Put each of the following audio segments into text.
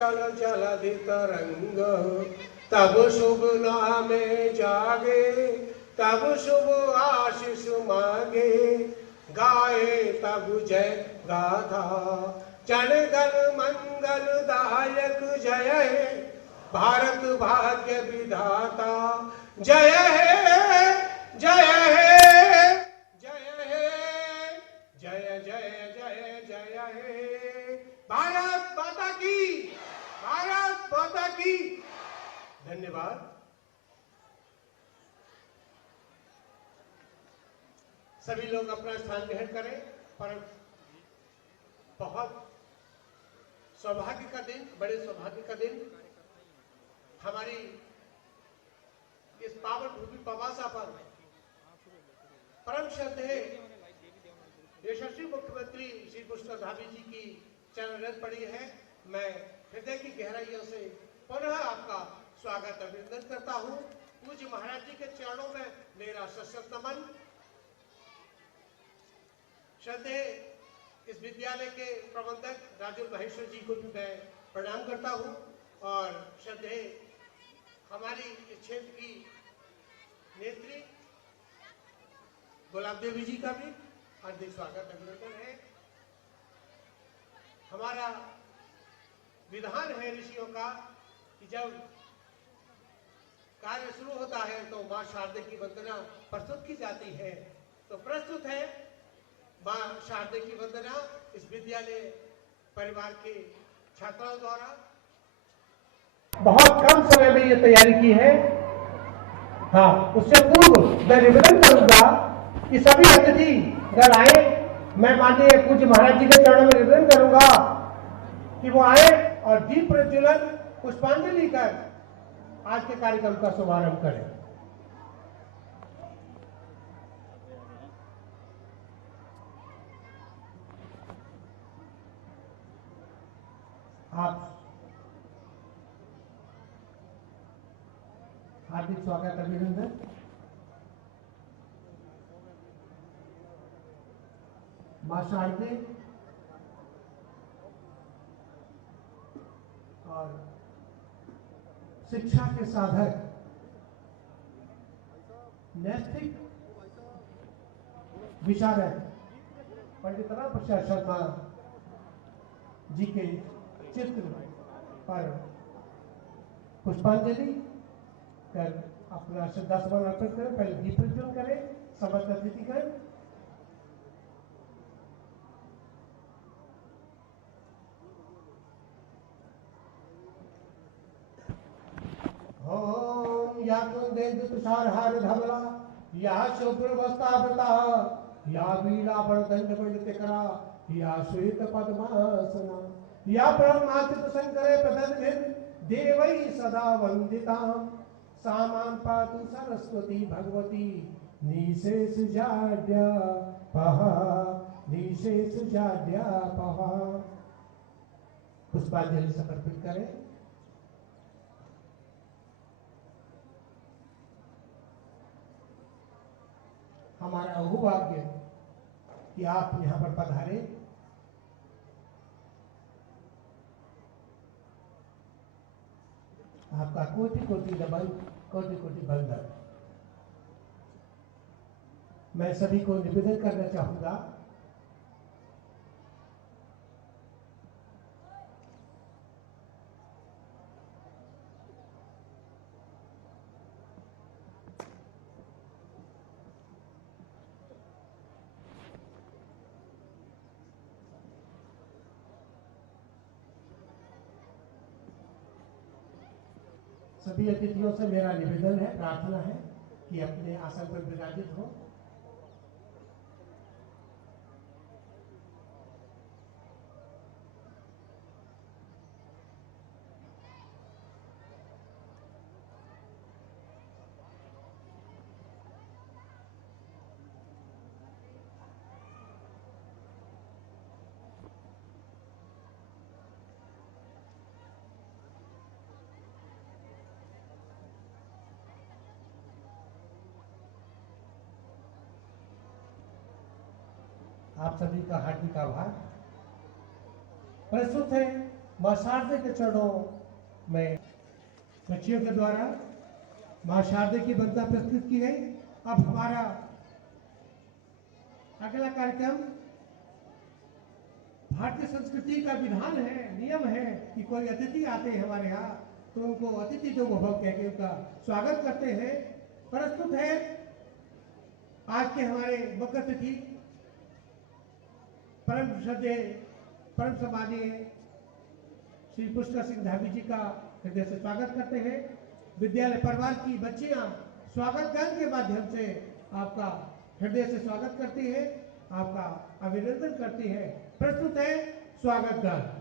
चल चल तरंग तब शुभ नामे जागे, तब शुभ आशीष मांगे, गाए तब जय गाथा। जन गण मंगल दायक जय है, भारत भाग्य विधाता जय है, जय है, जय है, जय जय जय जय है। भारत माता की, भारत माता की। धन्यवाद। सभी लोग अपना स्थान ग्रहण करें। पर बहुत सौभाग्य का दिन, बड़े सौभाग्य का दिन, हमारी इस पावन भूमि पवासा पर परम श्रद्धेय यशस्वी मुख्यमंत्री श्री पुष्कर धामी जी की चरण रज पड़ी है। मैं हृदय की गहराइयों से पुनः आपका स्वागत अभिनंदन करता हूं। पूज्य महाराज जी के चरणों में मेरा सशक्त नमन। श्रद्धेय इस विद्यालय के प्रबंधक राजुल महेश्वर जी को भी मैं प्रणाम करता हूं और श्रद्धेय हमारी इस क्षेत्र की नेत्री गुलाब देवी जी का भी हार्दिक स्वागत अभिनंदन है। हमारा विधान है ऋषियों का कि जब कार्य शुरू होता है तो मां शारदे की वंदना प्रस्तुत की जाती है। तो प्रस्तुत है मां शारदे की वंदना इस विद्यालय परिवार के छात्राओं द्वारा। बहुत कम समय में ये तैयारी की है। हाँ, उससे पूर्व मैं निवेदन करूंगा कि सभी अतिथि अगर आए, मैं माननीय पूज्य महाराज जी के चरणों में निवेदन करूंगा कि वो आए और दीप प्रज्वलन पुष्पांजलि कर आज के कार्यक्रम का शुभारंभ करें। आप हार्दिक स्वागत अभिनंदन। मां शारदे और शिक्षा के साधक नैतिक विचारक पंडित राम प्रसाद शर्मा जी के चित्र पर पुष्पांजलि कर अपना श्रद्धासुमन अर्पित करें। पहले दीप प्रज्वलन करें समस्त अतिथिगण। ओम या कुंदेन्दु तुषारहार धवला, या शुभ्रवस्त्रावृता, या वीणाभरणदंड पंडितकरा, या श्वेत पद्मासना, या ब्रह्माच्युत शंकरे प्रदन्भिर् देवै सदा वन्दितां, सा मां पातु सरस्वती भगवती निशेषजाड्यापः, निशेषजाड्यापः। पुष्पांजलि समर्पित करें। हमारा अहुभाग्य कि आप यहां पर पधारे। आपका कोटि कोटि नमन, कोटि कोटि वंदन। मैं सभी को निवेदन करना चाहूंगा सभी अतिथियों से मेरा निवेदन है, प्रार्थना है कि अपने आसन पर विराजित हो। आप सभी का हार्दिक आभार। प्रस्तुत है मां शारदे के चरणों में बच्चियों के द्वारा मां शारदे की वंदना प्रस्तुत की गई। अब हमारा अगला कार्यक्रम, भारतीय संस्कृति का विधान है, नियम है कि कोई अतिथि आते हैं हमारे यहाँ तो उनको अतिथि देवो भव कह के उनका स्वागत करते हैं। प्रस्तुत है आज के हमारे मुख्य अतिथि परम श्रद्धेय परम सम्मानीय श्री पुष्कर सिंह धामी जी का हृदय से स्वागत करते हैं। विद्यालय परिवार की बच्चियां स्वागत गान के माध्यम से आपका हृदय से स्वागत करती है, आपका अभिनंदन करती है। प्रस्तुत है स्वागत गान।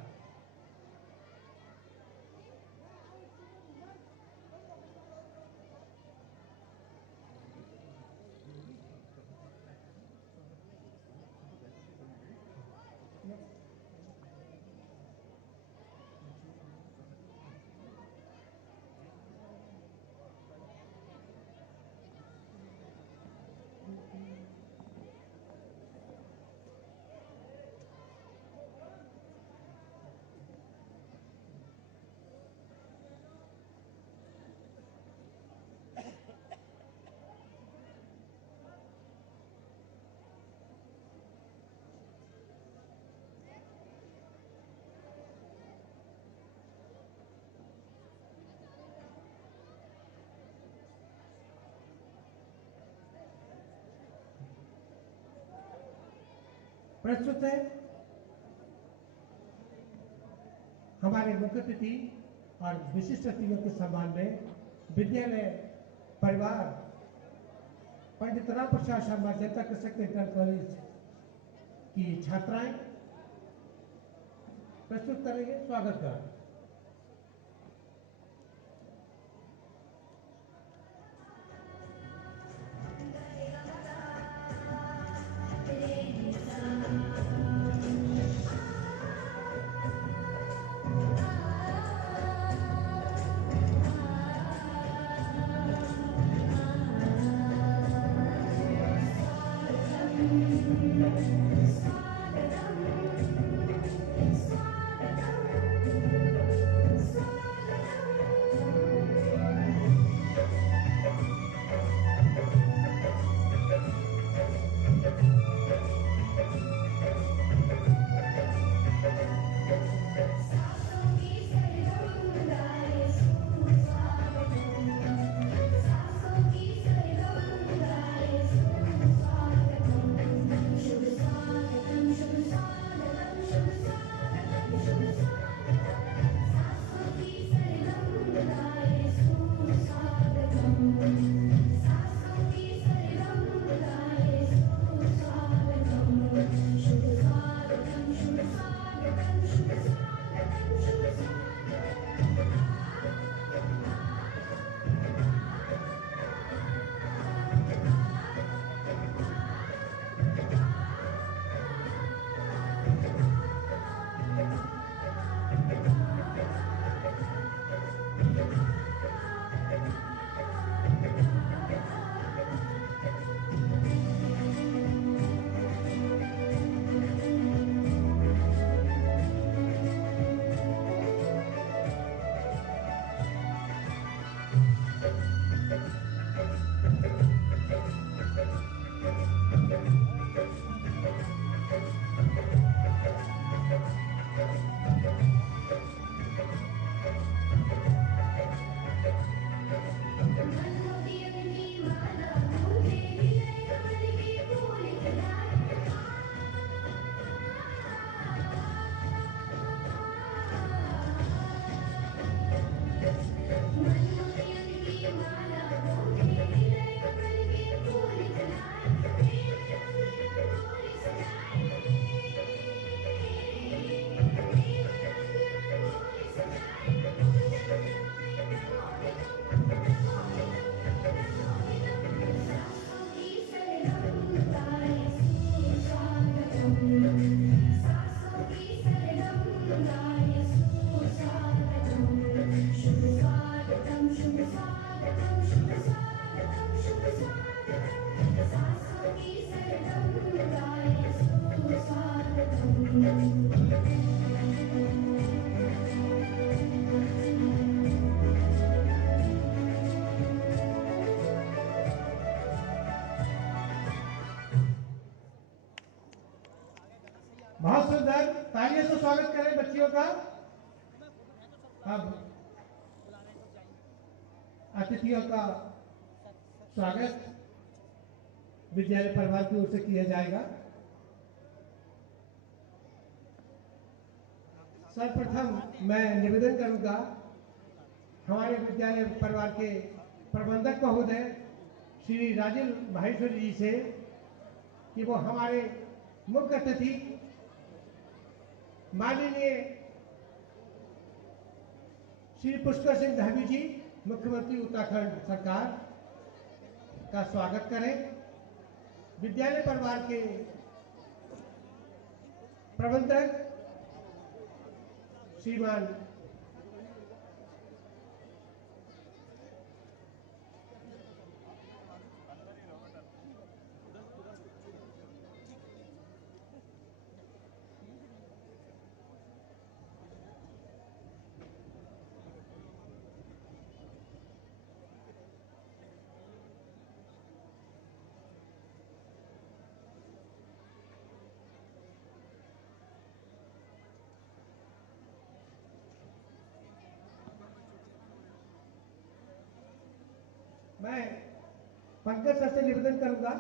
प्रस्तुत है हमारे मुख्य अतिथि और विशिष्ट अतिथियों के सम्मान में विद्यालय परिवार पंडित राम प्रसाद शर्मा जनता कृषक इंटर कॉलेज की छात्राएं प्रस्तुत करेंगे स्वागत गान। अतिथियों का अब अतिथियों का स्वागत विद्यालय परिवार की ओर से किया जाएगा। सर्वप्रथम मैं निवेदन करूंगा हमारे विद्यालय परिवार के प्रबंधक महोदय श्री राजेश माहेश्वरी जी से कि वो हमारे मुख्य अतिथि माननीय श्री पुष्कर सिंह धामी जी मुख्यमंत्री उत्तराखंड सरकार का स्वागत करें। विद्यालय परिवार के प्रबंधक श्रीमान मैं पंकज सर से निवेदन करूंगा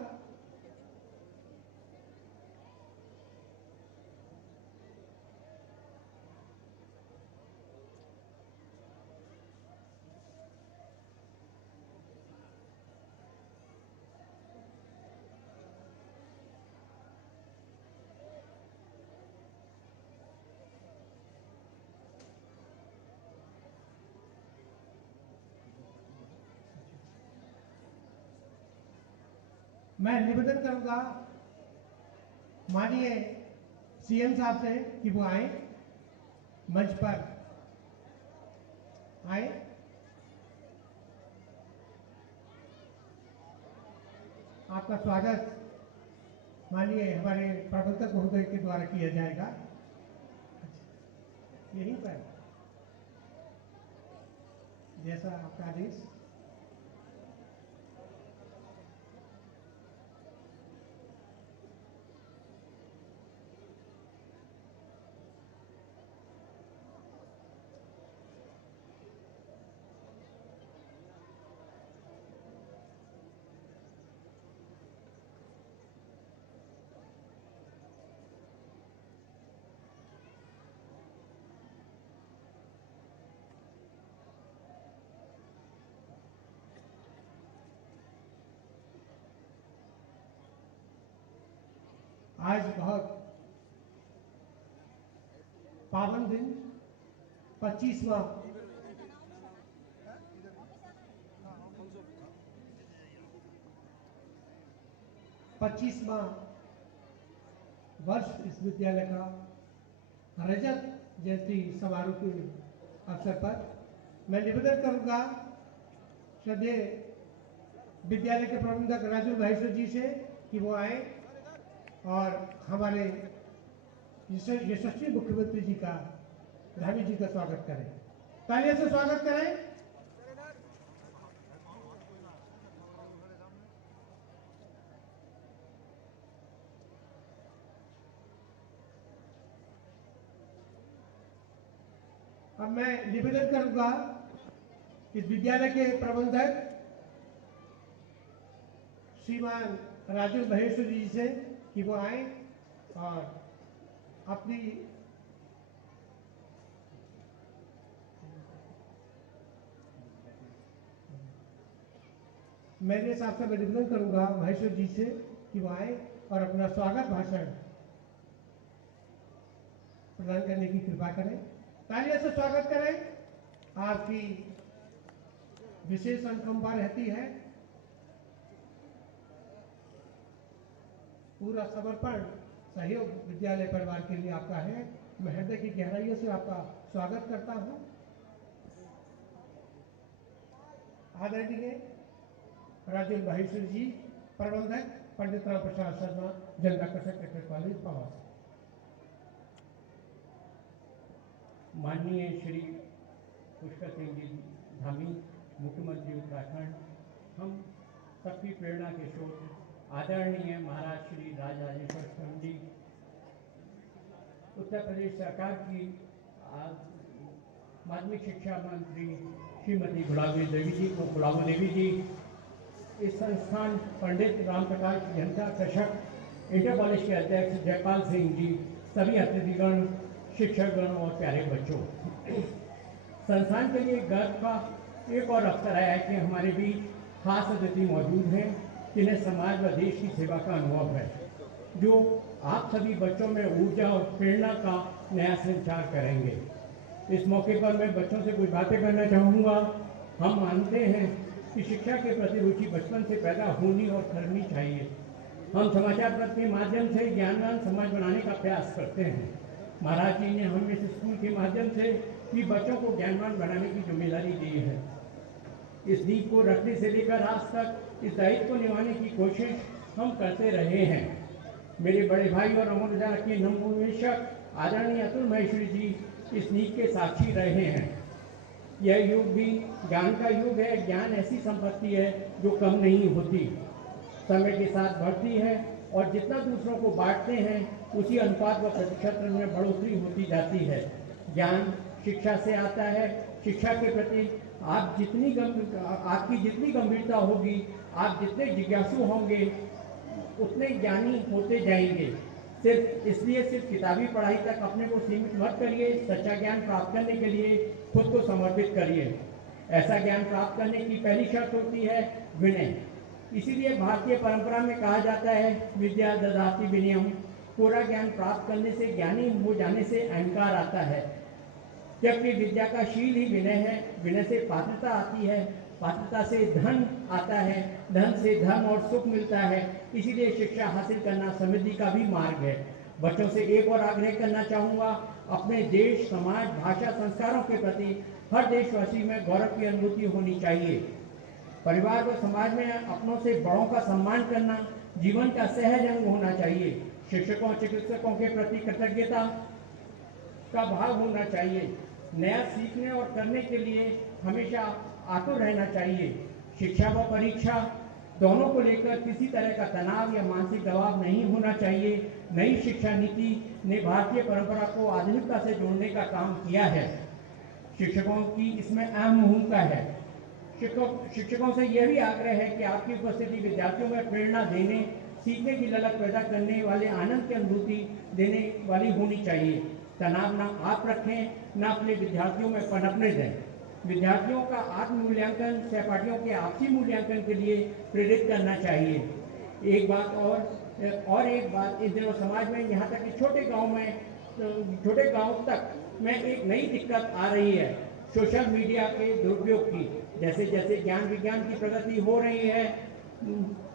मैं निवेदन करूंगा माननीय सीएम साहब से कि वो आए मंच पर आए। आपका स्वागत माननीय हमारे प्रबंधक महोदय के द्वारा किया जाएगा। यहीं पर जैसा आपका आदेश। आज बहुत पावन दिन 25वां वर्ष इस विद्यालय का रजत जयंती समारोह के अवसर पर मैं निवेदन करूंगा श्रद्धेय विद्यालय के प्रबंधक राजेश माहेश्वरी जी से कि वो आए और हमारे यशस्वी मुख्यमंत्री जी का धामी जी का स्वागत करें। तालियों से स्वागत करें। अब मैं निवेदन करूंगा इस विद्यालय के प्रबंधक श्रीमान राजेश माहेश्वरी जी से कि वो आए और अपनी मेरे हिसाब से मैं निवेदन करूंगा माहेश्वरी जी से कि वो आए और अपना स्वागत भाषण प्रदान करने की कृपा करें। तालियों से स्वागत करें। आपकी विशेष अनुकंपा रहती है, पूरा समर्पण सहयोग विद्यालय परिवार के लिए आपका है। मैं हृदय की गहराइयों से आपका स्वागत करता हूं। आदरणीय राजेश माहेश्वरी जी प्रबंधक पंडित राम प्रसाद शर्मा जनता सेक्रेटरी कॉलेज पवास। माननीय श्री पुष्कर सिंह जी धामी मुख्यमंत्री उत्तराखंड, हम सबकी प्रेरणा के स्रोत आदरणीय महाराज श्री राजराजेश्वर जी उत्तर प्रदेश सरकार की माध्यमिक शिक्षा मंत्री श्रीमती गुलाबी देवी जी, इस संस्थान पंडित राम प्रकाश जनता कृषक इंटर कॉलेज के अध्यक्ष जयपाल सिंह जी, सभी अतिथिगण, शिक्षकगण और प्यारे बच्चों, संस्थान के लिए गर्व का एक और अवसर आया है कि हमारे भी खास अतिथि मौजूद हैं जिन्हें समाज व देश की सेवा का अनुभव है, जो आप सभी बच्चों में ऊर्जा और प्रेरणा का नया संचार करेंगे। इस मौके पर मैं बच्चों से कुछ बातें करना चाहूँगा। हम मानते हैं कि शिक्षा के प्रति रुचि बचपन से पैदा होनी और करनी चाहिए। हम समाचार पत्र के माध्यम से ज्ञानवान समाज बनाने का प्रयास करते हैं। महाराज जी ने हमें इस स्कूल के माध्यम से भी बच्चों को ज्ञानवान बनाने की जिम्मेदारी दी है। इस नींव को रखने से लेकर आज तक इस दायित्व को निभाने की कोशिश हम करते रहे हैं। मेरे बड़े भाई और अमर उजाला के नवोन्मेषक आदरणीय अतुल महेश्वरी जी इस नींव के साक्षी रहे हैं। यह युग भी ज्ञान का युग है। ज्ञान ऐसी संपत्ति है जो कम नहीं होती, समय के साथ बढ़ती है और जितना दूसरों को बांटते हैं उसी अनुपात व प्रतिशत में बढ़ोतरी होती जाती है। ज्ञान शिक्षा से आता है। शिक्षा के प्रति आपकी जितनी गंभीरता होगी, आप जितने जिज्ञासु होंगे, उतने ज्ञानी होते जाएंगे। सिर्फ किताबी पढ़ाई तक अपने को सीमित मत करिए। सच्चा ज्ञान प्राप्त करने के लिए खुद को समर्पित करिए। ऐसा ज्ञान प्राप्त करने की पहली शर्त होती है विनय। इसीलिए भारतीय परंपरा में कहा जाता है, विद्या ददाति विनयम। पूरा ज्ञान प्राप्त करने से, ज्ञानी हो जाने से अहंकार आता है, जबकि विद्या का शील ही विनय है। विनय से पात्रता आती है, पात्रता से धन आता है, धन से धर्म और सुख मिलता है। इसीलिए शिक्षा हासिल करना समृद्धि का भी मार्ग है। बच्चों से एक और आग्रह करना चाहूँगा, अपने देश, समाज, भाषा, संस्कारों के प्रति हर देशवासी में गौरव की अनुभूति होनी चाहिए। परिवार व समाज में अपनों से बड़ों का सम्मान करना जीवन का सहज अंग होना चाहिए। शिक्षकों, चिकित्सकों के प्रति कृतज्ञता का भाव होना चाहिए। नया सीखने और करने के लिए हमेशा आतुर रहना चाहिए। शिक्षा व परीक्षा दोनों को लेकर किसी तरह का तनाव या मानसिक दबाव नहीं होना चाहिए। नई शिक्षा नीति ने भारतीय परंपरा को आधुनिकता से जोड़ने का काम किया है। शिक्षकों की इसमें अहम भूमिका है। शिक्षकों से यह भी आग्रह है कि आपकी उपस्थिति विद्यार्थियों में प्रेरणा देने, सीखने की ललक पैदा करने वाले, आनंद की अनुभूति देने वाली होनी चाहिए। तनाव ना आप रखें, ना अपने विद्यार्थियों में पनपने दें। विद्यार्थियों का आत्म मूल्यांकन सहपाठियों के आपसी मूल्यांकन के लिए प्रेरित करना चाहिए। एक बात इन दिनों समाज में, यहाँ तक कि छोटे गांव तक में एक नई दिक्कत आ रही है, सोशल मीडिया के दुरुपयोग की। जैसे जैसे ज्ञान विज्ञान की प्रगति हो रही है,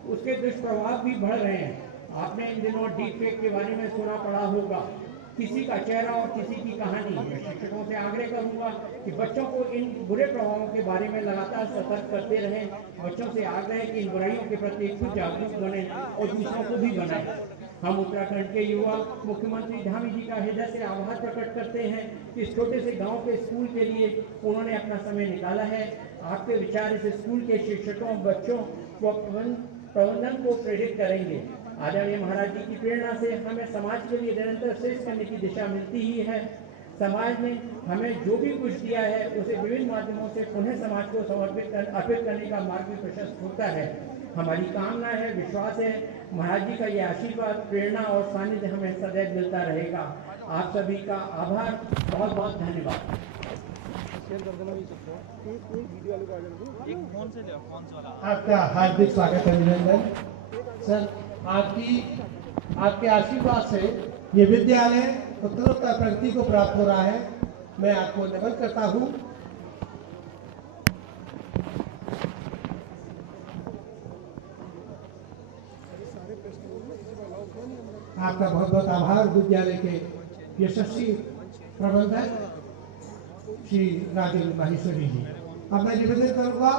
उसके दुष्प्रभाव भी बढ़ रहे हैं। आपने इन दिनों डीप फेक के बारे में सुना पड़ा होगा, किसी का चेहरा और किसी की कहानी। मैं शिक्षकों से आग्रह करूंगा कि बच्चों को इन बुरे प्रभावों के बारे में लगातार सतर्क करते रहें। बच्चों से आग्रह है कि इन बुराइयों के प्रति खुद जागरूक बने और दूसरों को भी बनाएं। हम उत्तराखंड के युवा मुख्यमंत्री धामी जी का हृदय से आभार प्रकट करते हैं कि इस छोटे से गाँव के स्कूल के लिए उन्होंने अपना समय निकाला है। आपके विचार इस स्कूल के शिक्षकों, बच्चों व प्रबंधन को प्रेरित करेंगे। आदरणीय महाराज जी की प्रेरणा से हमें समाज के लिए निरंतर श्रेष्ठ करने की दिशा मिलती ही है। समाज ने हमें जो भी कुछ दिया है उसे विभिन्न माध्यमों से पुनः समाज को अर्पित करने का मार्ग भी प्रशस्त होता है। हमारी कामना है, विश्वास है, महाराज जी का ये आशीर्वाद, प्रेरणा और सानिध्य हमें सदैव मिलता रहेगा। आप सभी का आभार, बहुत बहुत धन्यवाद। आपका हार्दिक स्वागत है अभिनंदन सर। आपके आशीर्वाद से ये विद्यालय उत्तरोत्तर प्रगति को प्राप्त हो रहा है। मैं आपको नमन करता हूँ। आपका बहुत बहुत आभार विद्यालय के यशस्वी प्रबंधक श्री राजेंद्र माहेश्वरी जी। अब मैं निवेदन करूंगा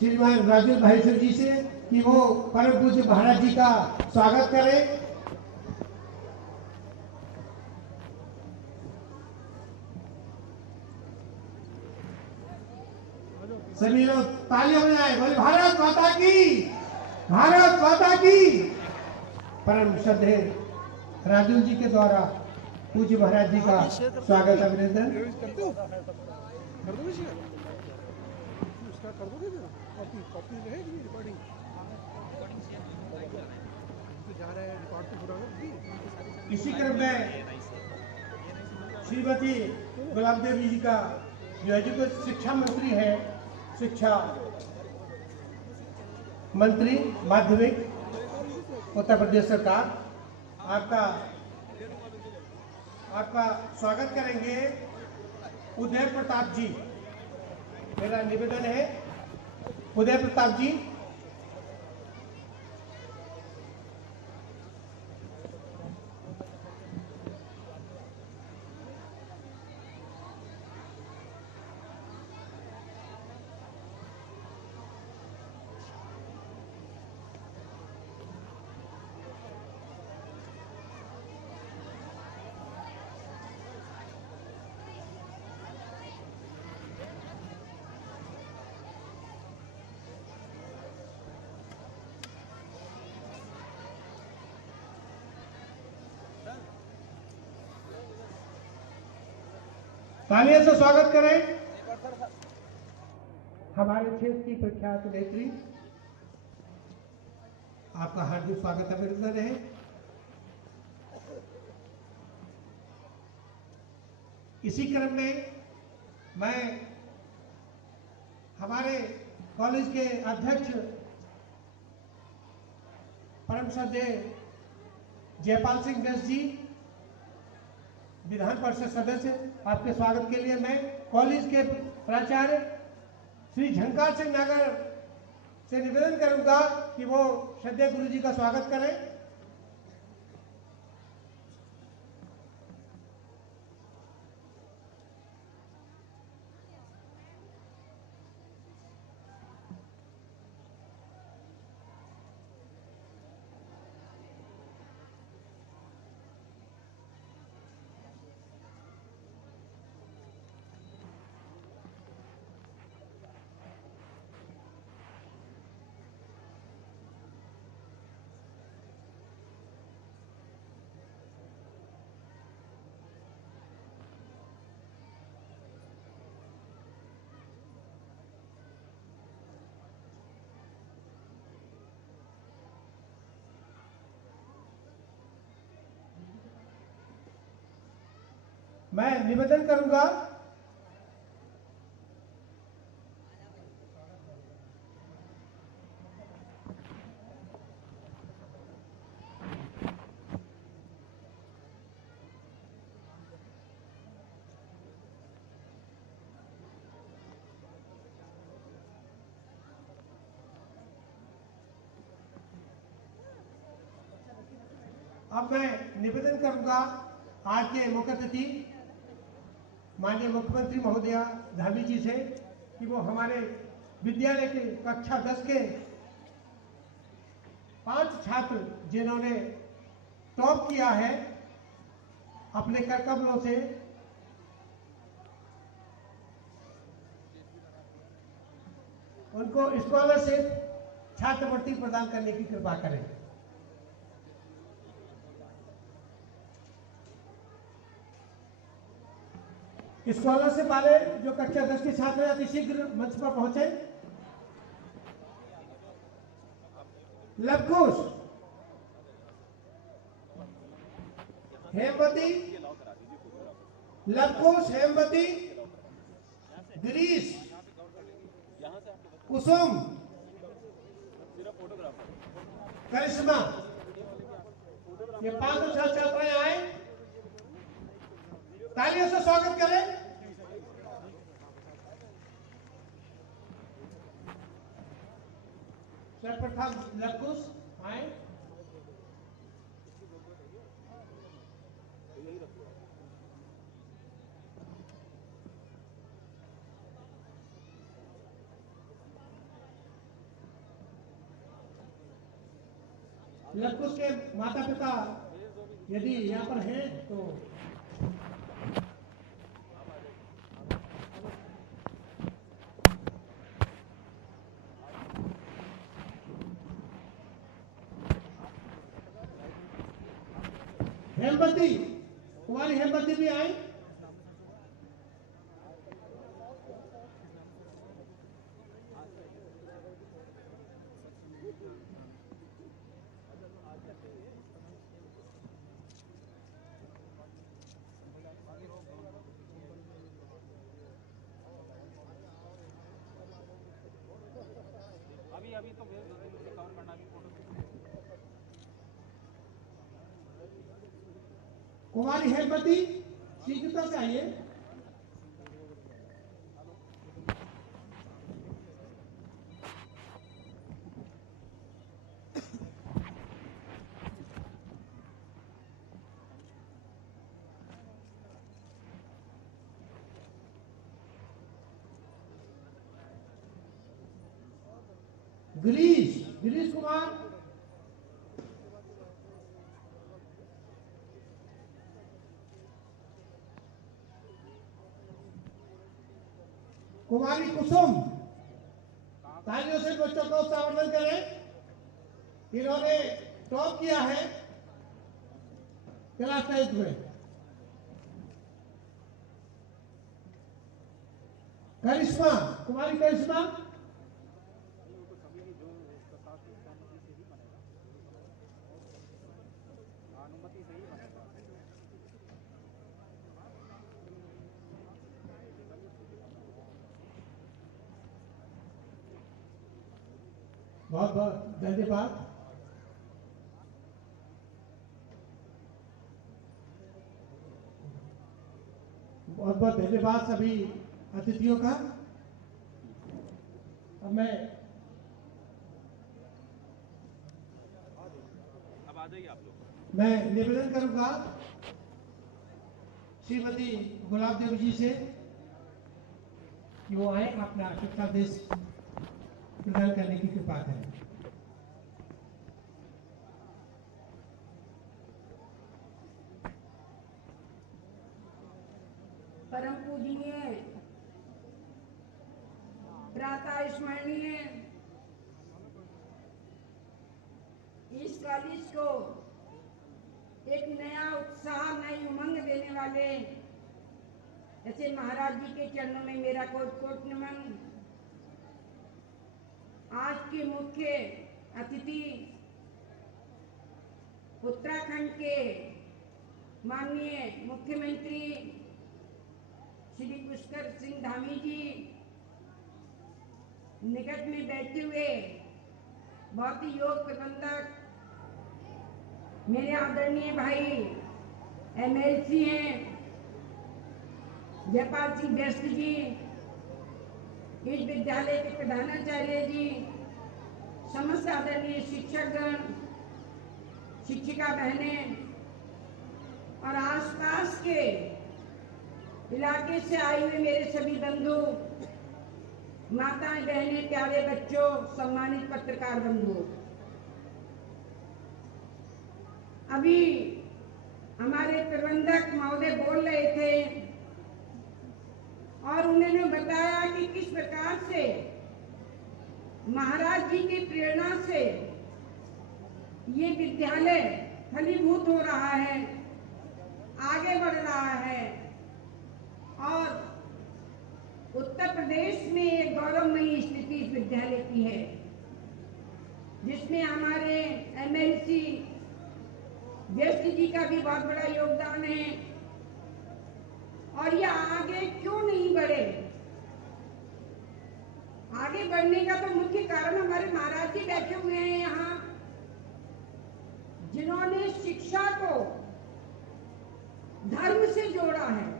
श्रीमान राजेंद्र माहेश्वरी जी से कि वो परम पूज्य महाराज जी का स्वागत करें। सभी लोग तालियां बजाएं, बोले भारत माता की, भारत माता की। परम श्रद्धेय राजू जी के द्वारा पूज्य महाराज जी का स्वागत अभिनंदन। करते हो कर दोगे शेयर उसका कर दोगे फिर कॉपी कॉपी रहेगी रिकॉर्डिंग तो जा रहा है रिकॉर्ड तो पूरा कर इसी क्रम में श्रीमती गुलाब देवी जी का जो एजुकेशन शिक्षा मंत्री है, शिक्षा मंत्री माध्यमिक उत्तर प्रदेश सरकार, आपका स्वागत करेंगे उदय प्रताप जी। मेरा निवेदन है उदय प्रताप जी। तालियों से स्वागत करें हमारे क्षेत्र की प्रख्यात नेत्री। आपका हार्दिक स्वागत अभिनंदन है। इसी क्रम में मैं हमारे कॉलेज के अध्यक्ष परम श्रद्धेय जयपाल सिंह व्यास जी, विधान परिषद सदस्य, आपके स्वागत के लिए मैं कॉलेज के प्राचार्य श्री झंकार सिंह नागर से निवेदन करूंगा कि वो श्रद्धेय गुरु जी का स्वागत करें। मैं निवेदन करूंगा अब मैं निवेदन करूंगा आज के मुख्य अतिथि माननीय मुख्यमंत्री महोदया धामी जी से कि वो हमारे विद्यालय के कक्षा 10 के 5 छात्र जिन्होंने टॉप किया है अपने कर्तव्यों से, उनको स्कॉलरशिप छात्रवृत्ति प्रदान करने की कृपा करें। स्कॉलरशिप वाले जो कक्षा 10 के छात्र हैं शीघ्र मंच पर पहुंचे। लवकुश, हेमवती, लवकुश, हेमवती, गिरीश, कुसुम, करिश्मा, ये 5 छात्र छात्राएं आए, तालियों से स्वागत करें। सर्वप्रथम लवकुश आए। लवकुश के माता पिता यदि यहाँ पर हैं तो हेमवती कुमारी हेमवती भी आए। अभी तो कवर करना भी फोटो। कुमारी हेमवती शीघ्रता से आइए। गिरीश कुमार, कुमारी कुसुम, तालियों से बच्चों को संवर्धन करें। इन्होंने टॉप किया है क्लास 10 में। करिश्मा, कुमारी करिश्मा, बहुत बहुत धन्यवाद। बहुत बहुत धन्यवाद सभी अतिथियों का। अब मैं अब आ जाइए आप लोग। मैं निवेदन करूंगा श्रीमती गुलाब देवी जी से कि वो आए अपना शिक्षादेश प्रदान करने की कृपा करें। परम पूजनीय प्रातः स्मरणीय इस कॉलेज को एक नया उत्साह, नई उमंग देने वाले ऐसे महाराज जी के चरणों में मेरा कोट कोट नमन। आज के मुख्य अतिथि उत्तराखंड के माननीय मुख्यमंत्री श्री पुष्कर सिंह धामी जी, निकट में बैठे हुए बहुत ही योग प्रबंधक मेरे आदरणीय भाई एमएलसी हैं जयपाल सिंह व्यस्त जी, इस विद्यालय के प्रधानाचार्य जी, समस्त आदरणीय शिक्षकगण, शिक्षिका बहनें और आसपास के इलाके से आए हुए मेरे सभी बंधु, माताएं, बहनें, प्यारे बच्चों, सम्मानित पत्रकार बंधु। अभी हमारे प्रबंधक महोदय बोल रहे थे और उन्होंने बताया कि किस प्रकार से महाराज जी की प्रेरणा से ये विद्यालय फलीभूत हो रहा है, आगे बढ़ रहा है और उत्तर प्रदेश में एक गौरवमयी स्थिति इस विद्यालय की है, जिसमें हमारे एमएलसी व्यस्त जी का भी बहुत बड़ा योगदान है। और ये आगे क्यों नहीं बढ़े? आगे बढ़ने का तो मुख्य कारण हमारे महाराज जी बैठे हुए हैं यहाँ, जिन्होंने शिक्षा को धर्म से जोड़ा है।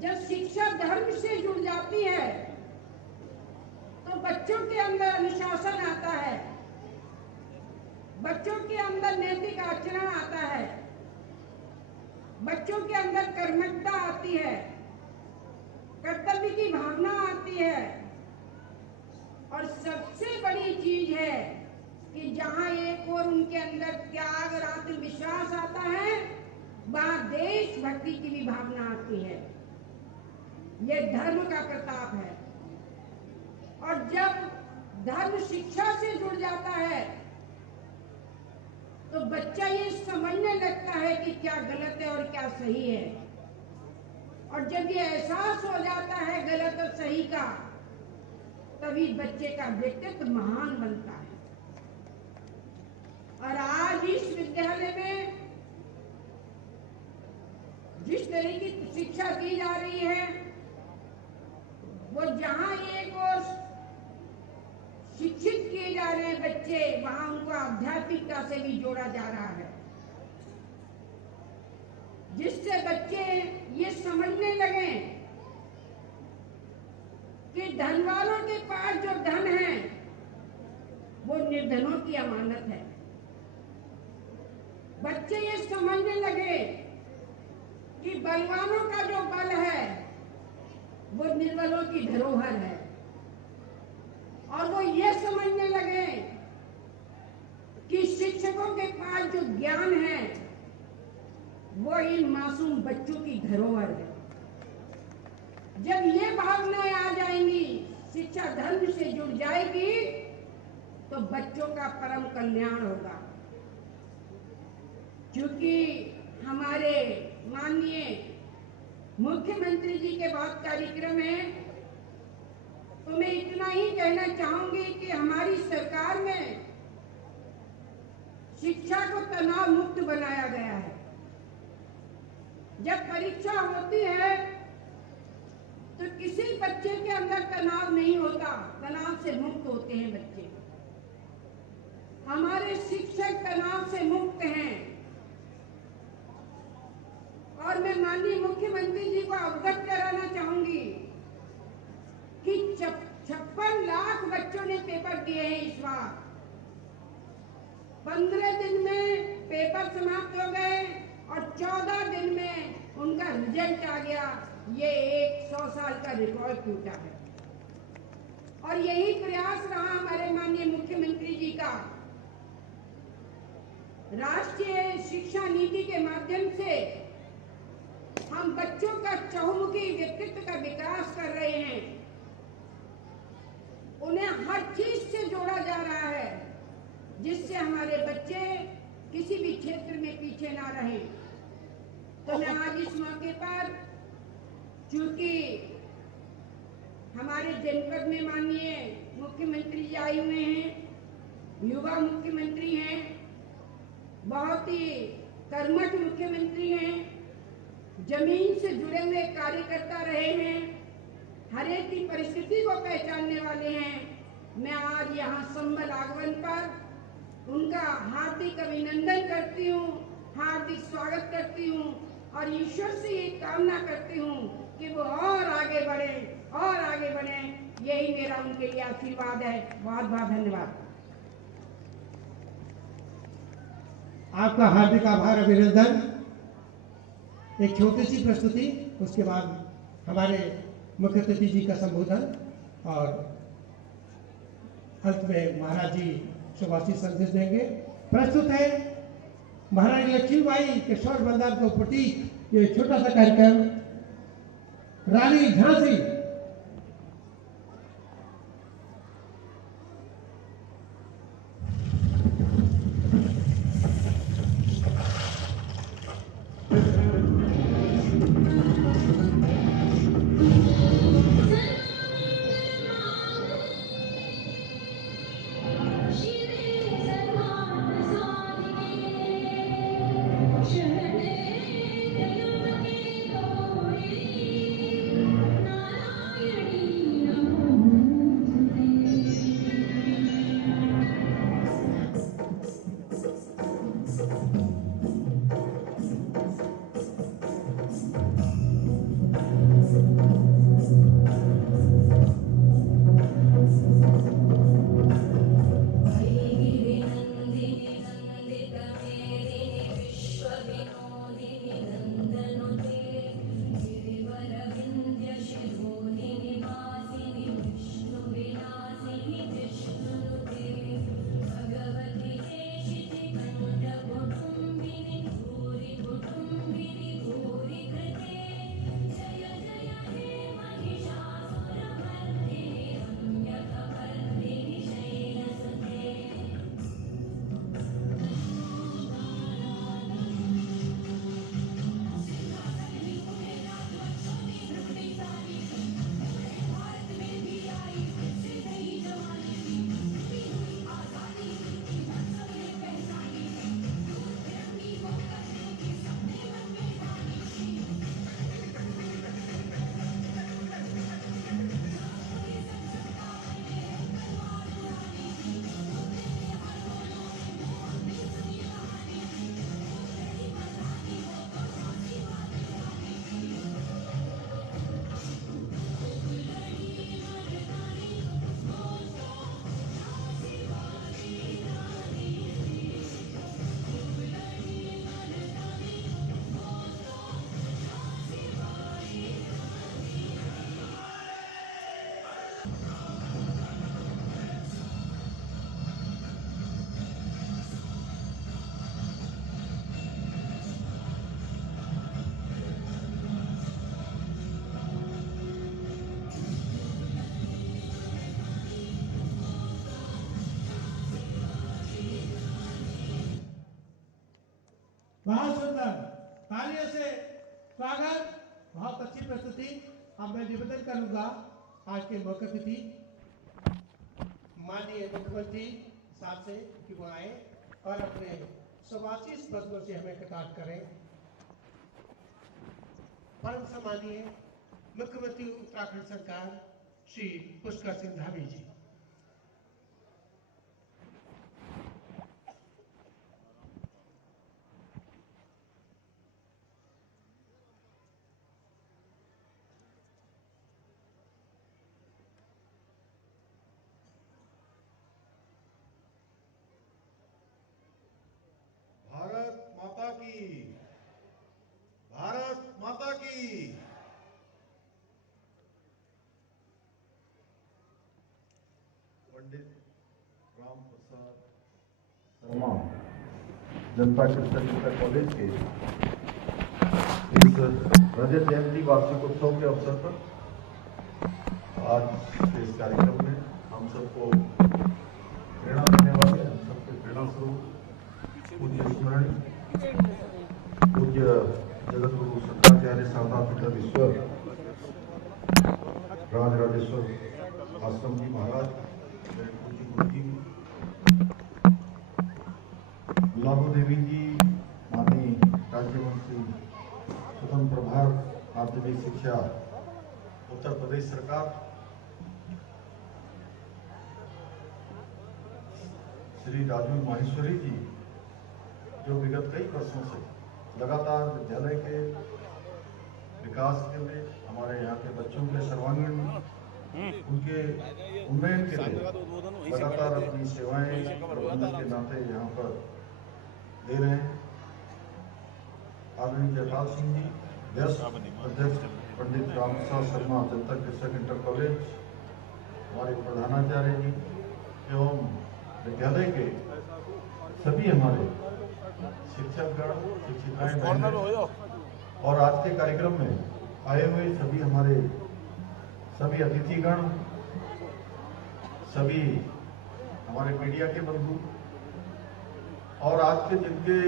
जब शिक्षा धर्म से जुड़ जाती है तो बच्चों के अंदर अनुशासन आता है, बच्चों के अंदर नैतिक आचरण आता है, बच्चों के अंदर कर्मठता आती है, कर्तव्य की भावना आती है और सबसे बड़ी चीज है कि जहां एक और उनके अंदर त्याग और आत्मविश्वास आता है, वहां देशभक्ति की भी भावना आती है। यह धर्म का प्रताप है। और जब धर्म शिक्षा से जुड़ जाता है तो बच्चा ये समझने लगता है कि क्या गलत है और क्या सही है। और जब ये एहसास हो जाता है गलत और सही का, तभी बच्चे का व्यक्तित्व महान बनता है। और आज इस विद्यालय में जिस तरह की शिक्षा दी जा रही है, वो जहां एक और शिक्षित किए जा रहे हैं बच्चे, वहां उनको आध्यात्मिकता से भी जोड़ा जा रहा है, जिससे बच्चे ये समझने लगे कि धन वालों के पास जो धन है वो निर्धनों की अमानत है। बच्चे ये समझने लगे कि बलवानों का जो बल है वो निर्बलों की धरोहर है। और वो ये समझने लगे कि शिक्षकों के पास जो ज्ञान है वो इन मासूम बच्चों की धरोहर है। जब ये भावनाएं आ जाएंगी, शिक्षा धर्म से जुड़ जाएगी, तो बच्चों का परम कल्याण होगा। क्योंकि हमारे माननीय मुख्यमंत्री जी के बहुत कार्यक्रम है, तो मैं इतना ही कहना चाहूंगी कि हमारी सरकार में शिक्षा को तनाव मुक्त बनाया गया है। जब परीक्षा होती है तो किसी बच्चे के अंदर तनाव नहीं होता, तनाव से मुक्त होते हैं बच्चे। हमारे शिक्षक तनाव से मुक्त हैं। और मैं माननीय मुख्यमंत्री जी को अवगत कराना चाहूंगी कि 56 लाख बच्चों ने पेपर दिए हैं इस बार। 15 दिन में पेपर समाप्त हो गए और 14 दिन में उनका रिजल्ट आ गया। ये एक 100 साल का रिकॉर्ड टूटा है। और यही प्रयास रहा हमारे माननीय मुख्यमंत्री जी का। राष्ट्रीय शिक्षा नीति के माध्यम से हम बच्चों का चहुमुखी व्यक्तित्व का विकास कर रहे हैं। उन्हें हर चीज से जोड़ा जा रहा है, जिससे हमारे बच्चे किसी भी क्षेत्र में पीछे ना रहें। तो मैं आज इस मौके पर, चूंकि हमारे जनपद में माननीय मुख्यमंत्री जी आए हुए हैं, युवा मुख्यमंत्री हैं, बहुत ही कर्मठ मुख्यमंत्री हैं, जमीन से जुड़े हुए कार्यकर्ता रहे हैं, हर एक की परिस्थिति को पहचानने वाले हैं। मैं आज यहाँ संबल आगमन पर उनका हार्दिक अभिनंदन करती हूँ, हार्दिक स्वागत करती हूँ और ईश्वर से ये कामना करती हूँ कि वो और आगे बढ़े और आगे बढ़े। यही मेरा उनके लिए आशीर्वाद है। बहुत बहुत धन्यवाद। आपका हार्दिक आभार, अभिनंदन। एक छोटी सी प्रस्तुति, उसके बाद हमारे मुख्य अतिथि जी का संबोधन और अंत में महाराज जी शुभाशीष संदेश देंगे। प्रस्तुत है महारानी लक्ष्मीबाई के स्वर्ण बलिदान को प्रतीक ये छोटा सा कार्यक्रम, रानी झांसी। ना तालियों से स्वागत, बहुत अच्छी प्रस्तुति। अब मैं निवेदन करूंगा आज के मुख्य अतिथि माननीय मुख्यमंत्री साहब से कि वो आए और अपने सुभाषित शब्दों से हमें कटाक्ष करें। परम सम्मानीय मुख्यमंत्री उत्तराखंड सरकार श्री पुष्कर सिंह धामी जी। भारत माता की। पंडित राम प्रसाद शर्मा जनता कृषि कॉलेज के इस रजत जयंती वार्षिकोत्सव के अवसर पर आज के इस कार्यक्रम में हम सबको प्रेरणा देने वाले, हम सबके प्रेरणा स्वरूप पूज्य स्मरणीय पूज्य जगत गुरु शंकराचार्य शारदापीठ ईश्वर राजराजेश्वर आश्रम जी महाराज, पूज्य गुरु जी गुलाबो देवी जी, माननीय राज्य मंत्री स्वतंत्र प्रभार माध्यमिक शिक्षा उत्तर प्रदेश सरकार, श्री राजू माहेश्वरी जी, जो विगत कई वर्षों से लगातार विद्यालय के विकास के लिए, हमारे यहाँ के बच्चों के सर्वांगीण उनके उन्नयन के लिए लगातार अपनी सेवाएं प्रबंधक के नाते यहाँ पर दे रहे हैं। आदरणीय जयपाल सिंह जी, व्यस्त अध्यक्ष पंडित राम प्रसाद शर्मा जनता कृषक इंटर कॉलेज, हमारे प्रधानाचार्य जी एवं विद्यालय के सभी हमारे शिक्षकगण, शिक्षिकाएं और आज के कार्यक्रम में आए हुए सभी हमारे सभी अतिथिगण, सभी हमारे मीडिया के बंधु, और आज के जिनके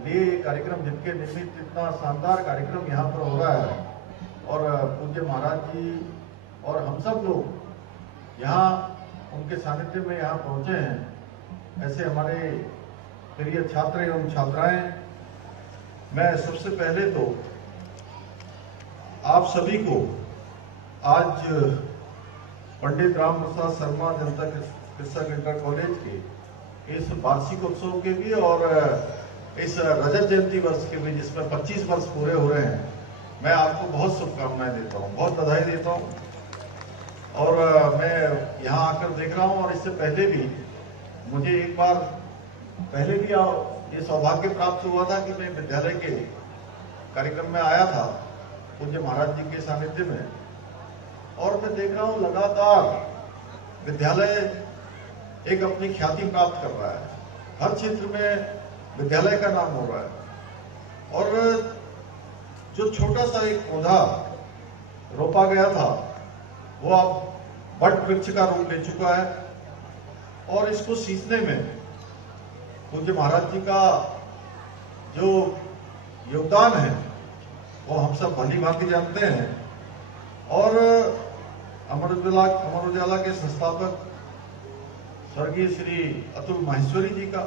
लिए कार्यक्रम, जिनके निमित्त इतना शानदार कार्यक्रम यहाँ पर हो रहा है, और पूज्य महाराज जी और हम सब लोग यहाँ उनके सानिध्य में यहाँ पहुंचे हैं, ऐसे हमारे प्रिय छात्र एवं छात्राएं, मैं सबसे पहले तो आप सभी को आज पंडित राम प्रसाद शर्मा जनता कृषक इंटर कॉलेज के इस वार्षिकोत्सव के भी और इस रजत जयंती वर्ष के भी, जिसमें 25 वर्ष पूरे हो रहे हैं, मैं आपको बहुत शुभकामनाएं देता हूं, बहुत बधाई देता हूं। और मैं यहाँ आकर देख रहा हूं, और इससे पहले भी मुझे एक बार पहले भी ये सौभाग्य प्राप्त हुआ था कि मैं विद्यालय के कार्यक्रम में आया था पूज्य महाराज जी के सानिध्य में, और मैं देख रहा हूं लगातार विद्यालय एक अपनी ख्याति प्राप्त कर रहा है, हर क्षेत्र में विद्यालय का नाम हो रहा है। और जो छोटा सा एक पौधा रोपा गया था वो अब वट वृक्ष का रूप ले चुका है, और इसको सींचने में पूज्य महाराज जी का जो योगदान है वो हम सब भली भांति जानते हैं। और अमर उजाला के संस्थापक स्वर्गीय श्री अतुल माहेश्वरी जी का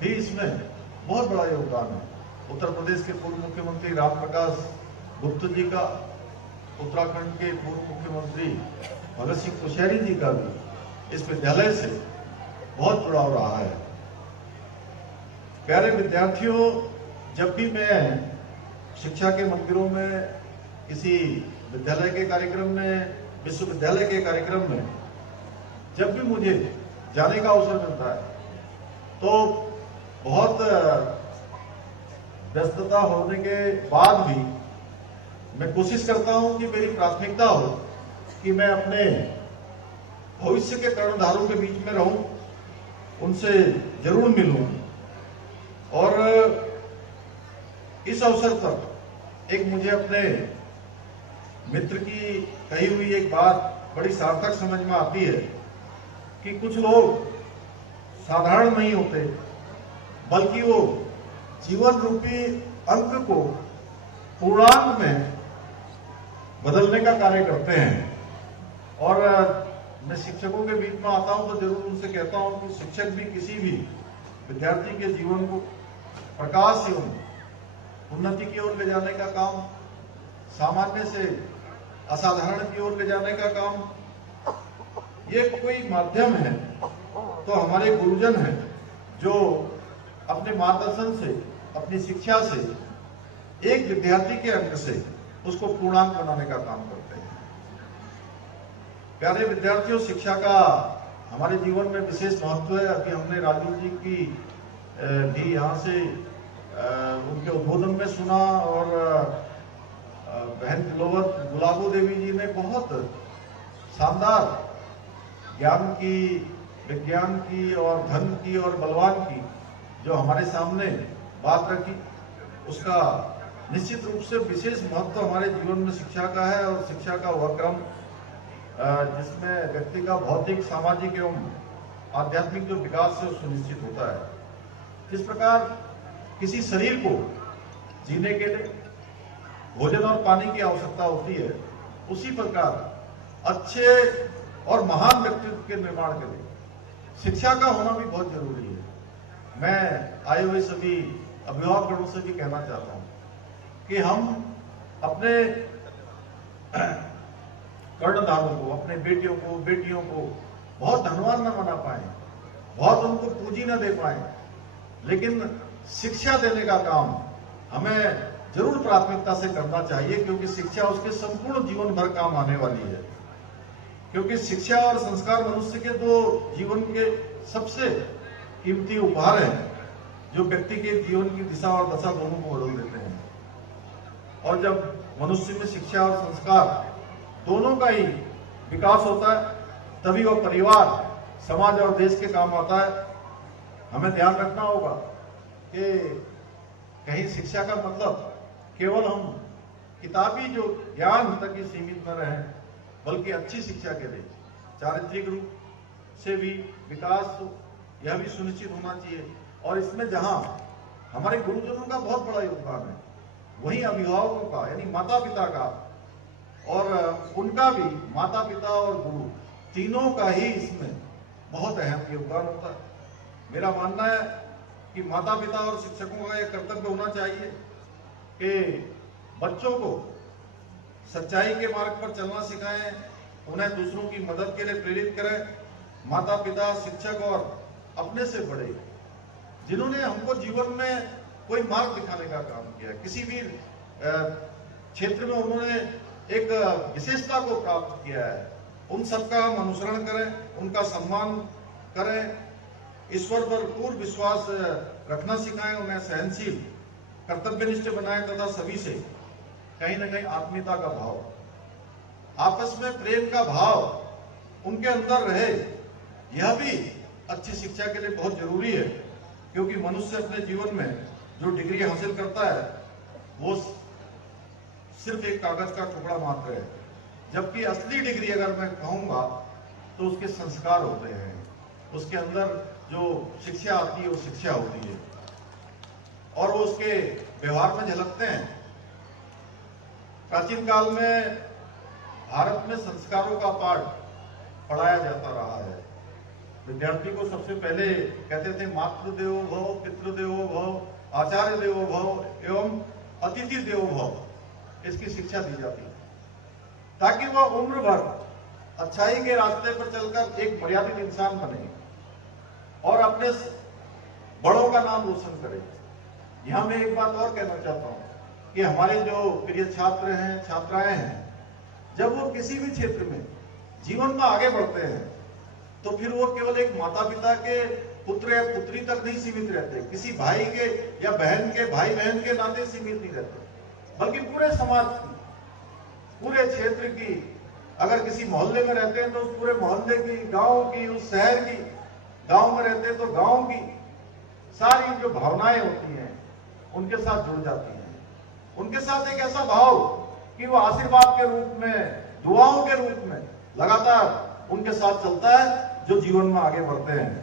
भी इसमें बहुत बड़ा योगदान है। उत्तर प्रदेश के पूर्व मुख्यमंत्री राम प्रकाश गुप्त जी का, उत्तराखंड के पूर्व मुख्यमंत्री भगत सिंह कोश्यारी जी का भी इस विद्यालय से बहुत जुड़ाव रहा है। प्यारे विद्यार्थियों, जब भी मैं शिक्षा के मंदिरों में, किसी विद्यालय के कार्यक्रम में, विश्वविद्यालय के कार्यक्रम में जब भी मुझे जाने का अवसर मिलता है तो बहुत व्यस्तता होने के बाद भी मैं कोशिश करता हूं कि मेरी प्राथमिकता हो कि मैं अपने भविष्य के कर्णधारों के बीच में रहूं, उनसे जरूर मिलूं। और इस अवसर पर एक मुझे अपने मित्र की कही हुई एक बात बड़ी सार्थक समझ में आती है कि कुछ लोग साधारण नहीं होते, बल्कि वो जीवन रूपी अंक को पूर्णांक में बदलने का कार्य करते हैं। और मैं शिक्षकों के बीच में आता हूं तो जरूर उनसे कहता हूं कि शिक्षक भी किसी भी विद्यार्थी के जीवन को प्रकाश एवं उन्नति की ओर ले जाने का काम, सामान्य से असाधारण की ओर ले जाने का काम, ये कोई माध्यम है तो हमारे गुरुजन हैं जो अपने मार्गदर्शन से, अपनी शिक्षा से एक विद्यार्थी के अंक से उसको पूर्णांक बनाने का काम करते हैं। प्यारे विद्यार्थियों, शिक्षा का हमारे जीवन में विशेष महत्व है। अभी हमने राजू जी की भी यहाँ से उनके उद्बोधन में सुना और बहन तिलोवत गुलाबो देवी जी ने बहुत शानदार ज्ञान की, विज्ञान की और धन की और बलवान की जो हमारे सामने बात रखी, उसका निश्चित रूप से विशेष महत्व हमारे जीवन में शिक्षा का है। और शिक्षा का वह क्रम जिसमें व्यक्ति का भौतिक, सामाजिक एवं आध्यात्मिक जो विकास है सुनिश्चित होता है। जिस प्रकार किसी शरीर को जीने के लिए भोजन और पानी की आवश्यकता होती है, उसी प्रकार अच्छे और महान व्यक्तित्व के निर्माण के लिए शिक्षा का होना भी बहुत जरूरी है। मैं आए हुए सभी अभिभावकों से भी कहना चाहता हूं कि हम अपने कर्णधारों को, अपने बेटियों को, बेटियों को बहुत धनवान न बना पाए, बहुत उनको पूंजी न दे पाए, लेकिन शिक्षा देने का काम हमें जरूर प्राथमिकता से करना चाहिए, क्योंकि शिक्षा उसके संपूर्ण जीवन भर काम आने वाली है। क्योंकि शिक्षा और संस्कार मनुष्य के दो जीवन के सबसे कीमती उपहार हैं, जो व्यक्ति के जीवन की दिशा और दशा दोनों को बदल देते हैं। और जब मनुष्य में शिक्षा और संस्कार दोनों का ही विकास होता है, तभी वह परिवार, समाज और देश के काम आता है। हमें ध्यान रखना होगा कि कहीं शिक्षा का मतलब केवल हम किताबी जो ज्ञान तक ही सीमित न रहें, बल्कि अच्छी शिक्षा के लिए चारित्रिक रूप से भी विकास यह भी सुनिश्चित होना चाहिए। और इसमें जहां हमारे गुरुजनों का बहुत बड़ा योगदान है, वहीं अभिभावकों का यानी माता पिता का, और उनका भी, माता पिता और गुरु तीनों का ही इसमें बहुत अहम योगदान होता है। मेरा मानना है कि माता पिता और शिक्षकों का यह कर्तव्य होना चाहिए कि बच्चों को सच्चाई के मार्ग पर चलना सिखाएं, उन्हें दूसरों की मदद के लिए प्रेरित करें। माता पिता, शिक्षक और अपने से बड़े जिन्होंने हमको जीवन में कोई मार्ग दिखाने का काम किया, किसी भी क्षेत्र में उन्होंने एक विशेषता को प्राप्त किया है, उन सबका हम अनुसरण करें, उनका सम्मान करें, ईश्वर पर पूर्ण विश्वास रखना सिखाएं, उन्हें सहनशील, कर्तव्यनिष्ठ बनाएं तथा सभी से कहीं न कहीं आत्मीयता का भाव, आपस में प्रेम का भाव उनके अंदर रहे। यह भी अच्छी शिक्षा के लिए बहुत जरूरी है, क्योंकि मनुष्य अपने जीवन में जो डिग्री हासिल करता है वो सिर्फ एक कागज का टुकड़ा मात्र है, जबकि असली डिग्री अगर मैं कहूंगा तो उसके संस्कार होते हैं, उसके अंदर जो शिक्षा आती है वो शिक्षा होती है और वो उसके व्यवहार में झलकते हैं। प्राचीन काल में भारत में संस्कारों का पाठ पढ़ाया जाता रहा है। विद्यार्थी को सबसे पहले कहते थे मातृ देवो भव, पितृ देवो भव, आचार्य देवो भव एवं अतिथि देवो भव, इसकी शिक्षा दी जाती है ताकि वह उम्र भर अच्छाई के रास्ते पर चलकर एक मर्यादित इंसान बने और अपने बड़ों का नाम रोशन करे। यहां मैं एक बात और कहना चाहता हूं कि हमारे जो प्रिय छात्र हैं, छात्राएं हैं, जब वो किसी भी क्षेत्र में जीवन में आगे बढ़ते हैं तो फिर वो केवल एक माता पिता के पुत्र या पुत्री तक नहीं सीमित रहते, किसी भाई के या बहन के, भाई बहन के नाते सीमित नहीं रहते, बल्कि पूरे समाज की, पूरे क्षेत्र की, अगर किसी मोहल्ले में रहते हैं तो उस पूरे मोहल्ले की, गांव की, उस शहर की, गांव में रहते हैं तो गांव की सारी जो भावनाएं होती हैं उनके साथ जुड़ जाती हैं। उनके साथ एक ऐसा भाव कि वो आशीर्वाद के रूप में, दुआओं के रूप में लगातार उनके साथ चलता है जो जीवन में आगे बढ़ते हैं।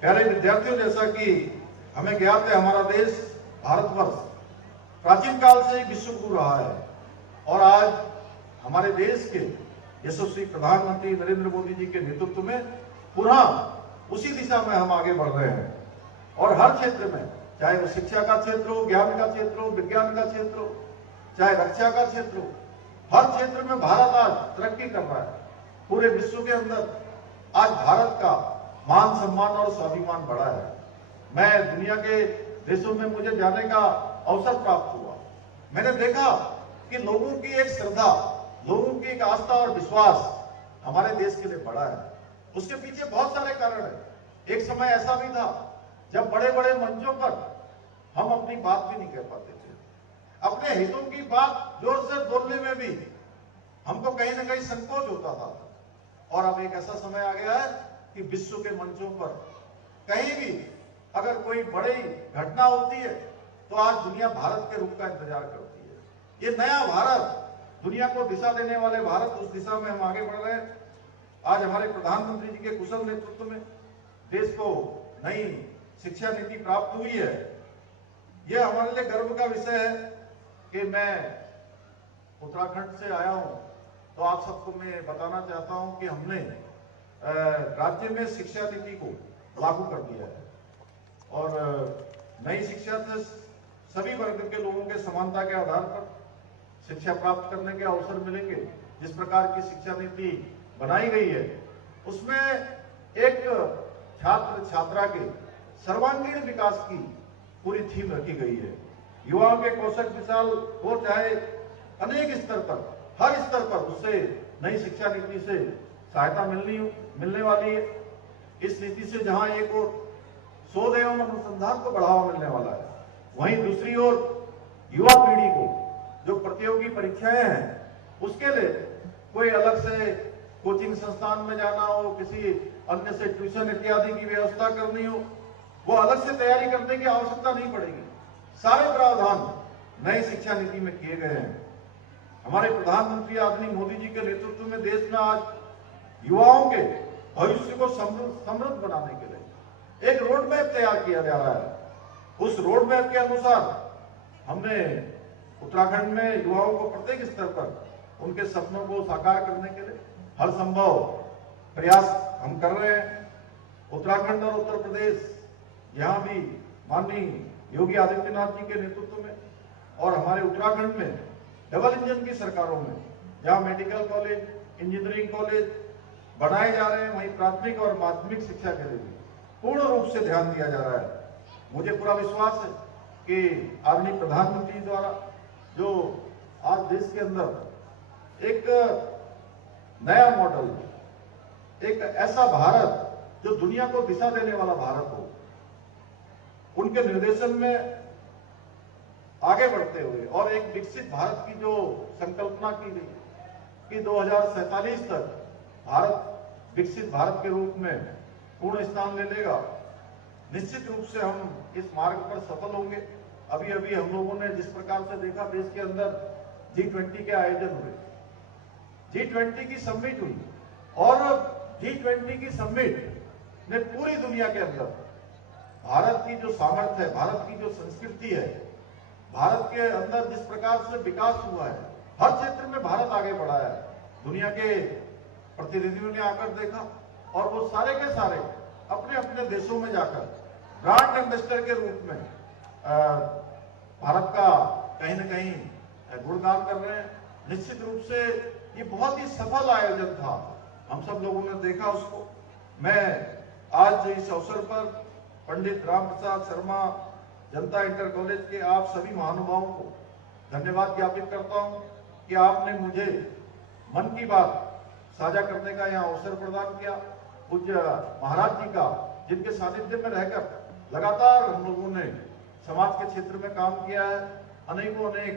प्यारे विद्यार्थियों, जैसा कि हमें ज्ञात है हमारा देश भारतवर्ष प्राचीन काल से ही विश्व गुरु रहा है और आज हमारे देश के यशस्वी प्रधानमंत्री नरेंद्र मोदी जी के नेतृत्व में पुनः उसी दिशा में हम आगे बढ़ रहे हैं और हर क्षेत्र में, चाहे वो शिक्षा का क्षेत्र हो, ज्ञान का क्षेत्र हो, विज्ञान का क्षेत्र हो, चाहे रक्षा का क्षेत्र हो, हर क्षेत्र में भारत आज तरक्की कर रहा है। पूरे विश्व के अंदर आज भारत का मान सम्मान और स्वाभिमान बढ़ा है। मैं दुनिया के देशों में मुझे जाने का अवसर प्राप्त हुआ। मैंने देखा कि लोगों की एक श्रद्धा, लोगों की एक आस्था और विश्वास हमारे देश के लिए बड़ा है। उसके पीछे बहुत सारे कारण है। एक समय ऐसा भी था जब बड़े बड़े मंचों पर हम अपनी बात भी नहीं कह पाते थे, अपने हितों की बात जोर से बोलने में भी हमको कहीं ना कहीं संकोच होता था। और अब एक ऐसा समय आ गया है कि विश्व के मंचों पर कहीं भी अगर कोई बड़ी घटना होती है तो आज दुनिया भारत के रूप का इंतजार करती है। ये नया भारत, दुनिया को दिशा देने वाले भारत, उस दिशा में हम आगे बढ़ रहे हैं। आज हमारे प्रधानमंत्री जी के कुशल नेतृत्व में देश को नई शिक्षा नीति प्राप्त हुई है। यह हमारे लिए गर्व का विषय है कि मैं उत्तराखंड से आया हूं, तो आप सबको मैं बताना चाहता हूं कि हमने राज्य में शिक्षा नीति को लागू कर दिया है और नई शिक्षा से सभी वर्ग के लोगों के समानता के आधार पर शिक्षा प्राप्त करने के अवसर मिलेंगे। जिस प्रकार की शिक्षा नीति बनाई गई है उसमें एक छात्र छात्रा के सर्वांगीण विकास की पूरी थीम रखी गई है। युवाओं के कौशल विशाल हो, चाहे अनेक स्तर पर, हर स्तर पर उससे नई शिक्षा नीति से सहायता मिलने वाली है। इस नीति से जहां एक और शोध एवं अनुसंधान को बढ़ावा मिलने वाला है, वहीं दूसरी ओर युवा पीढ़ी को जो प्रतियोगी परीक्षाएं हैं उसके लिए कोई अलग से कोचिंग संस्थान में जाना हो, किसी अन्य से ट्यूशन इत्यादि की व्यवस्था करनी हो, वो अलग से तैयारी करने की आवश्यकता नहीं पड़ेगी। सारे प्रावधान नई शिक्षा नीति में किए गए हैं। हमारे प्रधानमंत्री आदरणीय मोदी जी के नेतृत्व में देश में आज युवाओं के भविष्य को समृद्ध बनाने के लिए एक रोड मैप तैयार किया जा रहा है। उस रोड मैप के अनुसार हमने उत्तराखंड में युवाओं को प्रत्येक स्तर पर उनके सपनों को साकार करने के लिए हर संभव प्रयास हम कर रहे हैं। उत्तराखंड और उत्तर प्रदेश, यहाँ भी माननीय योगी आदित्यनाथ जी के नेतृत्व में और हमारे उत्तराखंड में डबल इंजन की सरकारों में जहाँ मेडिकल कॉलेज, इंजीनियरिंग कॉलेज बनाए जा रहे हैं, वहीं प्राथमिक और माध्यमिक शिक्षा के लिए पूर्ण रूप से ध्यान दिया जा रहा है। मुझे पूरा विश्वास है कि आदरणीय प्रधानमंत्री द्वारा जो आज देश के अंदर एक नया मॉडल, एक ऐसा भारत जो दुनिया को दिशा देने वाला भारत हो, उनके निर्देशन में आगे बढ़ते हुए और एक विकसित भारत की जो संकल्पना की गई कि 2047 तक भारत विकसित भारत के रूप में पूर्ण स्थान ले लेगा, निश्चित रूप से हम इस मार्ग पर सफल होंगे। अभी अभी हम लोगों ने जिस प्रकार से देखा, देश के अंदर G20 के आयोजन हुए, G20 की समिट हुई और G20 की समिट ने पूरी दुनिया के अंदर भारत की जो सामर्थ्य है, भारत की जो संस्कृति है, भारत के अंदर जिस प्रकार से विकास हुआ है, हर क्षेत्र में भारत आगे बढ़ा है। दुनिया के प्रतिनिधियों ने आकर देखा और वो सारे के सारे अपने अपने देशों में जाकर ब्रांड एम्बेसडर के रूप में भारत का कहीं न कहीं गुणगान कर रहे हैं। निश्चित रूप से ये बहुत ही सफल आयोजन था, हम सब लोगों ने देखा उसको। मैं आज इस अवसर पर पंडित राम प्रसाद शर्मा जनता इंटर कॉलेज के आप सभी महानुभावों को धन्यवाद ज्ञापित करता हूं कि आपने मुझे मन की बात साझा करने का यह अवसर प्रदान किया। पूज्य महाराज जी का, जिनके सानिध्य में रहकर लगातार हम लोगों ने समाज के क्षेत्र में काम किया है, अनेकों अनेक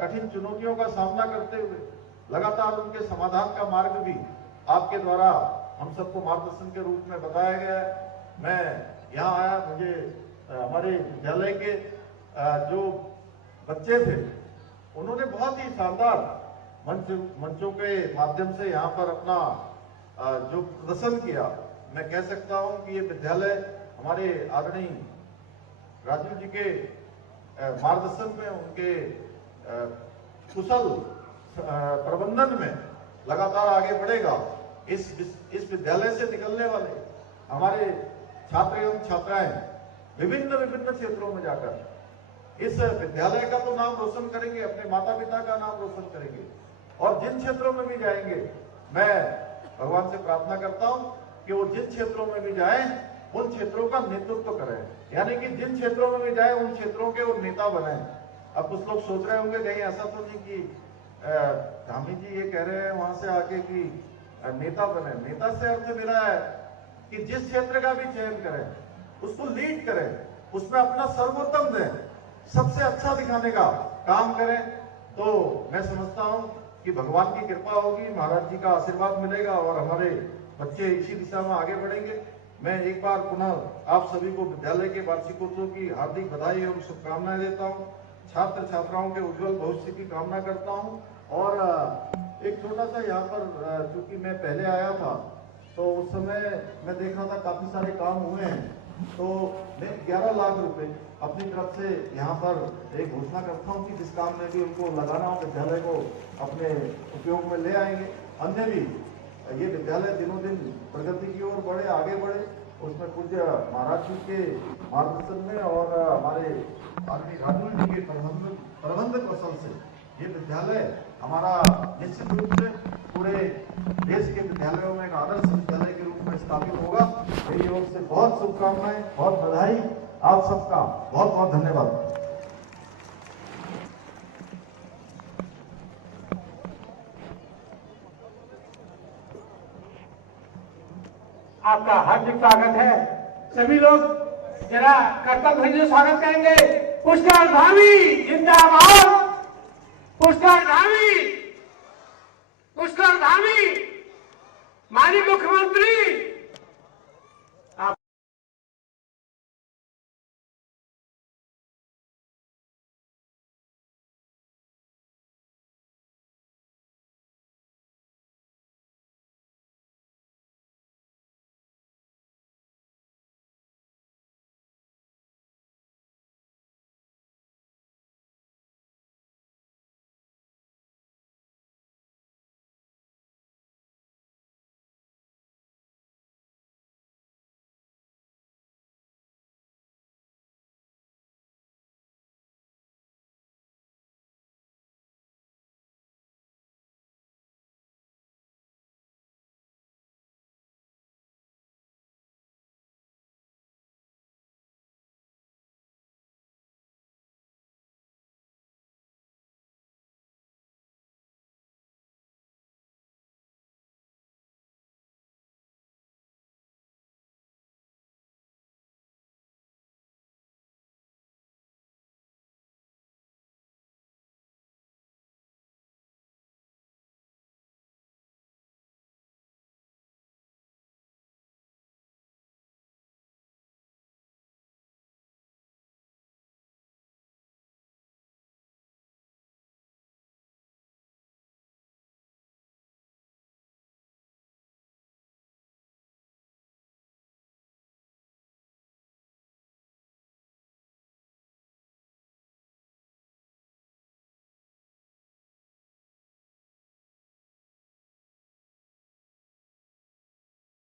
कठिन चुनौतियों का सामना करते हुए लगातार उनके समाधान का मार्ग भी आपके द्वारा हम सबको मार्गदर्शन के रूप में बताया गया है। मैं यहाँ आया, मुझे हमारे विद्यालय के जो बच्चे थे उन्होंने बहुत ही शानदार मंचों के माध्यम से यहाँ पर अपना जो प्रदर्शन किया। मैं कह सकता हूँ कि ये विद्यालय हमारे आदरणीय राजीव जी के मार्गदर्शन में, उनके कुशल प्रबंधन में लगातार आगे बढ़ेगा। इस विद्यालय से निकलने वाले हमारे छात्र एवं छात्राएं विभिन्न विभिन्न क्षेत्रों में जाकर इस विद्यालय का तो नाम रोशन करेंगे, अपने माता पिता का नाम रोशन करेंगे, और जिन क्षेत्रों में भी जाएंगे मैं भगवान से प्रार्थना करता हूं कि वो जिन क्षेत्रों में भी जाएं उन क्षेत्रों का नेतृत्व करें, यानी कि जिन क्षेत्रों में भी जाए उन क्षेत्रों के वो नेता बने। अब कुछ लोग सोच रहे होंगे कहीं ऐसा तो नहीं कि धामी जी ये कह रहे हैं वहां से आके कि नेता बने। नेता से अर्थ मेरा है कि जिस क्षेत्र का भी चयन करें उसको लीड करें, उसमें अपना सर्वोत्तम दें, सबसे अच्छा दिखाने का काम करें। तो मैं समझता हूं कि भगवान की कृपा होगी, महाराज जी का आशीर्वाद मिलेगा और हमारे बच्चे इसी दिशा में आगे बढ़ेंगे। मैं एक बार पुनः आप सभी को विद्यालय के वार्षिकोत्सव की हार्दिक बधाई एवं शुभकामनाएं देता हूं। छात्र छात्राओं के उज्जवल भविष्य की कामना करता हूं। और एक छोटा सा यहाँ पर, चूंकि मैं पहले आया था तो उस समय मैं देख रहा था काफी सारे काम हुए हैं, तो मैं 11 लाख रुपए अपनी तरफ से यहाँ पर एक घोषणा करता हूँ कि जिस काम में भी उनको लगाना हो विद्यालय को अपने उपयोग में ले आएंगे। अन्य भी ये विद्यालय दिनों दिन प्रगति की ओर बढ़े, आगे बढ़े, उसमें पूज्य महाराज जी के मार्गदर्शन में और हमारे आदमी राजू जी के प्रबंध कौशल से ये विद्यालय हमारा निश्चित रूप से पूरे देश के विद्यालयों में एक आदर्श विद्यालय के रूप में स्थापित होगा। मेरी ओर से बहुत शुभकामनाएं, बहुत बधाई, आप सबका बहुत बहुत धन्यवाद। आपका हार्दिक स्वागत है। सभी लोग जरा कर्तव्य ध्वनि स्वागत करेंगे। पुष्कर धामी जिंदाबाद, पुष्कर धामी।